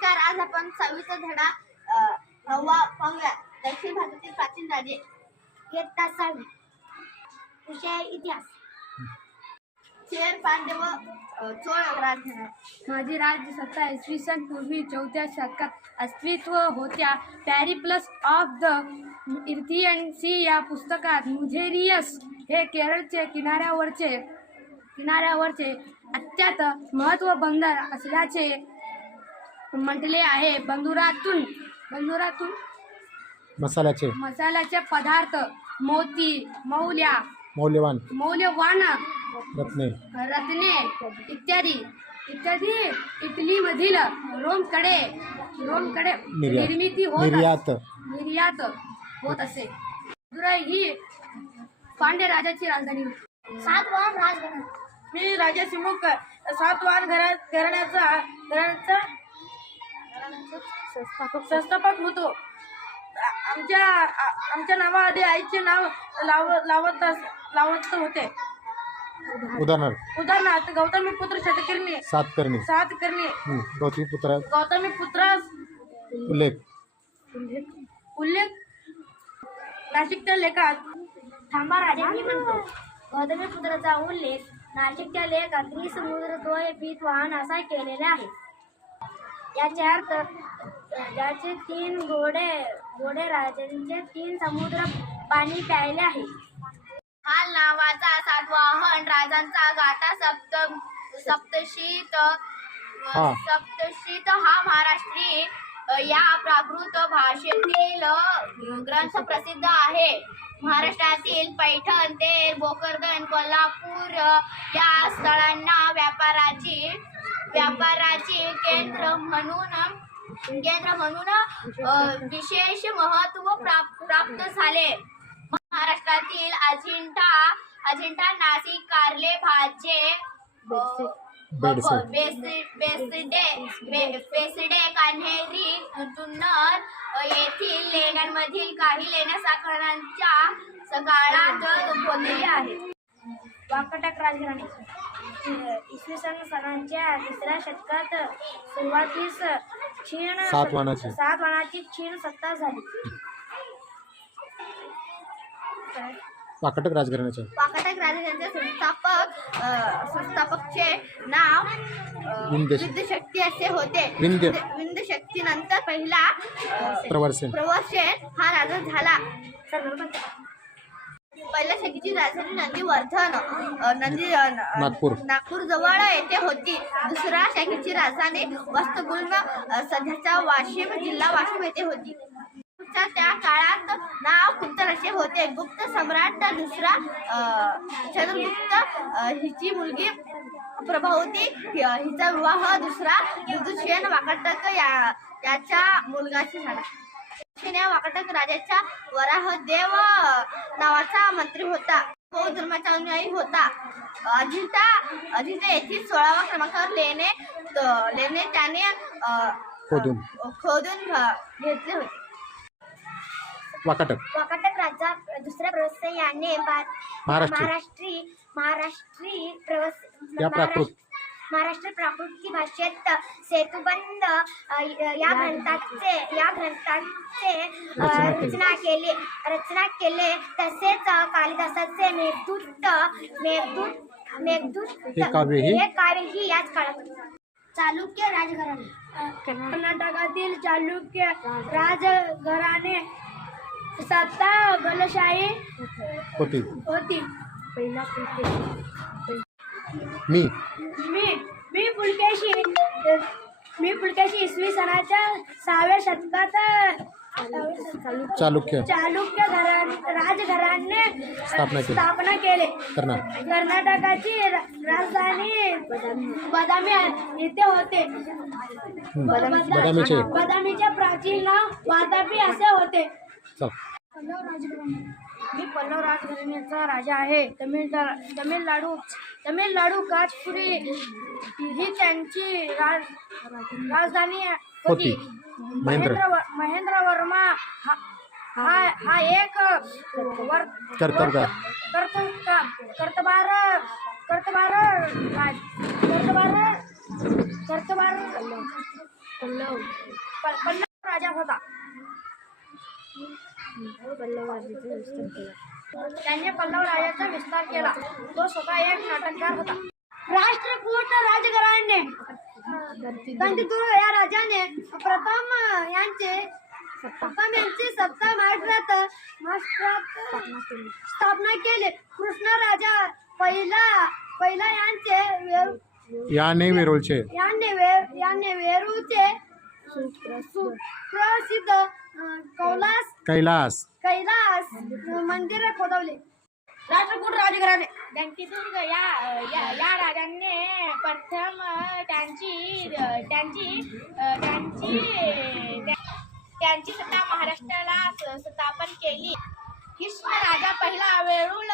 नमस्कार. आज आपण 6वीचा धडा 9वा पाहूया. दक्षिण भारतातील प्राचीन राजे. इयत्ता 6वी. विषय इतिहास. शेर पांडव चोळ राजघराणे. माझी राज्य सत्ता इसवी सन पूर्वी 4थ्या शतकात अस्तित्व होत्या. पॅरिप्लस ऑफ द इथियन सी या पुस्तकात मुझेरियस हे केरळचे किनाऱ्यावरचे अत्यंत महत्त्व बंदर असल्याचे म्हटले आहे. बंदरातून मसाल्याचे पदार्थ, मोती, मौल्यवान रत्ने इत्यादी इटलीमधील रोमकडे निर्यात होत असे. मदुराई ही पांड्य राजाची राजधानी होती. सातवाहन राजघराणे. मी राजा सिमुख सातवाहन घराण्याचा संस्थापक होतो. आमच्या नावाआधी आईचे नाव लावत होते. उदाहरणार्थ गौतमीपुत्र शतकर्णी, सातकर्णी. गौतमीपुत्रास उल्लेख नाशिकच्या लेखात थांबा राजा मी म्हणतो. गौतमीपुत्राचा उल्लेख नाशिकच्या लेखात त्रिसमुद्रद्वय पीतवाहन असा केलेला आहे. याचे अर्थ ज्याचे 3 घोडे राजांचे 3 समुद्र पाणी प्यायले आहे. हाल नावाचा सातवाहन राजांचा गाथा सप्तशीत हा महाराष्ट्री या प्राकृत भाषेतील ग्रंथ प्रसिद्ध आहे. महाराष्ट्रातील पैठण ते भोकरदन, कोल्हापूर या स्थळांना व्यापाराची केंद्र म्हणून विशेष महत्त्व प्राप्त झाले. महाराष्ट्रातील अजिंठा, नाशिक, कार्ले, भाजे, बेसडे, कान्हेरी, जुन्नर येथील लेण्यांमधील काही लेण्या साखरांच्या काळात खोदलेली आहेत. वाकाटक राजघराणे. इसवी सन सनाच्या 3ऱ्या शतकात सुरुवातीस सातवाहनाची क्षीण सत्ता झाली. वाकाटक राजघराण्याचे संस्थापकचे नाव विंध्यशक्ती असे होते. विंध्यशक्ती नंतर पहिला प्रवरसेन हा राजा झाला. पहिल्या शकीची राजधानी नागपूर जवळ येथे होती. दुसऱ्या शाखेची राजधानी वस्तुगुल्म सध्याचा वाशिम जिल्हा वाशिम येथे होती. त्या काळात नाव कुंतल असे होते. गुप्त सम्राट दुसरा चंद्रगुप्त हिची मुलगी प्रभावती हिचा विवाह दुसरा विदुषेन वाकाटक याच्या मुलगाशी झाला. या वाकाटक राजाच्या वराहदेव नावाचा मंत्री होता. बौद्ध धर्माचा अनुयायी होता. अजिंठा येथील 16व्या क्रमांकावर लेणे त्याने खोदून घेतले होते. वाकाटक राजा दुसऱ्या प्रवत्स याने महाराष्ट्र प्राकृत भाषेत सेतुबंध या ग्रंथाचे रचना केले. तसेच कालिदासाचे मेघदूत हे काव्यही याच काळात. चालुक्य राजघराणे. कर्नाटकातील चालुक्य राजघराणे सत्ता बलशाही होती. पहिला पुलकेशी इसवी सनाच्या 6व्या शतकात चालुक्य राजघराणे स्थापना केले. कर्नाटकाची राजधानी बदामी येथे होते. बदामीचे प्राचीन नाव वातापी असे होते. मी पल्लव राजघराण्याचा राजा आहे. तमिळनाडू काचपुडी ही त्यांची राजधानी होती. महेंद्र वर्मा हा एक पल्लव राजा होता. त्याने पल्लव राजाचा विस्तार केला. तो स्वतः एक नाटककार होता. राष्ट्रकूट राजघराणे गणपतीपुर या राजाने प्रथम यांची सत्ता महाराष्ट्रात स्थापना केली. कृष्ण राजा पहिला याने वेरूळचे याने वेरूळचे सुप्रसिद्ध कैलास मंदिर खोदवले. राष्ट्रकूट राजघराणे गणपतीदुर्ग या राजाने प्रथम त्यांची सत्ता महाराष्ट्राला स्थापन केली. कृष्ण राजा पहिला वेरूळ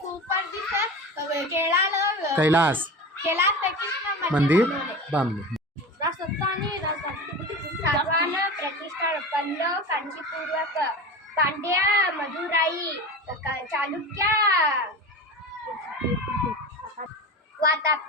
सुप्रसिद्ध कैलास कृष्ण मंदिर बनवले. बांधले. सातवाहन प्रतिष्ठा पल्लव कांचीपूर्वक पांड्या मदुराई चालुक्य वाताप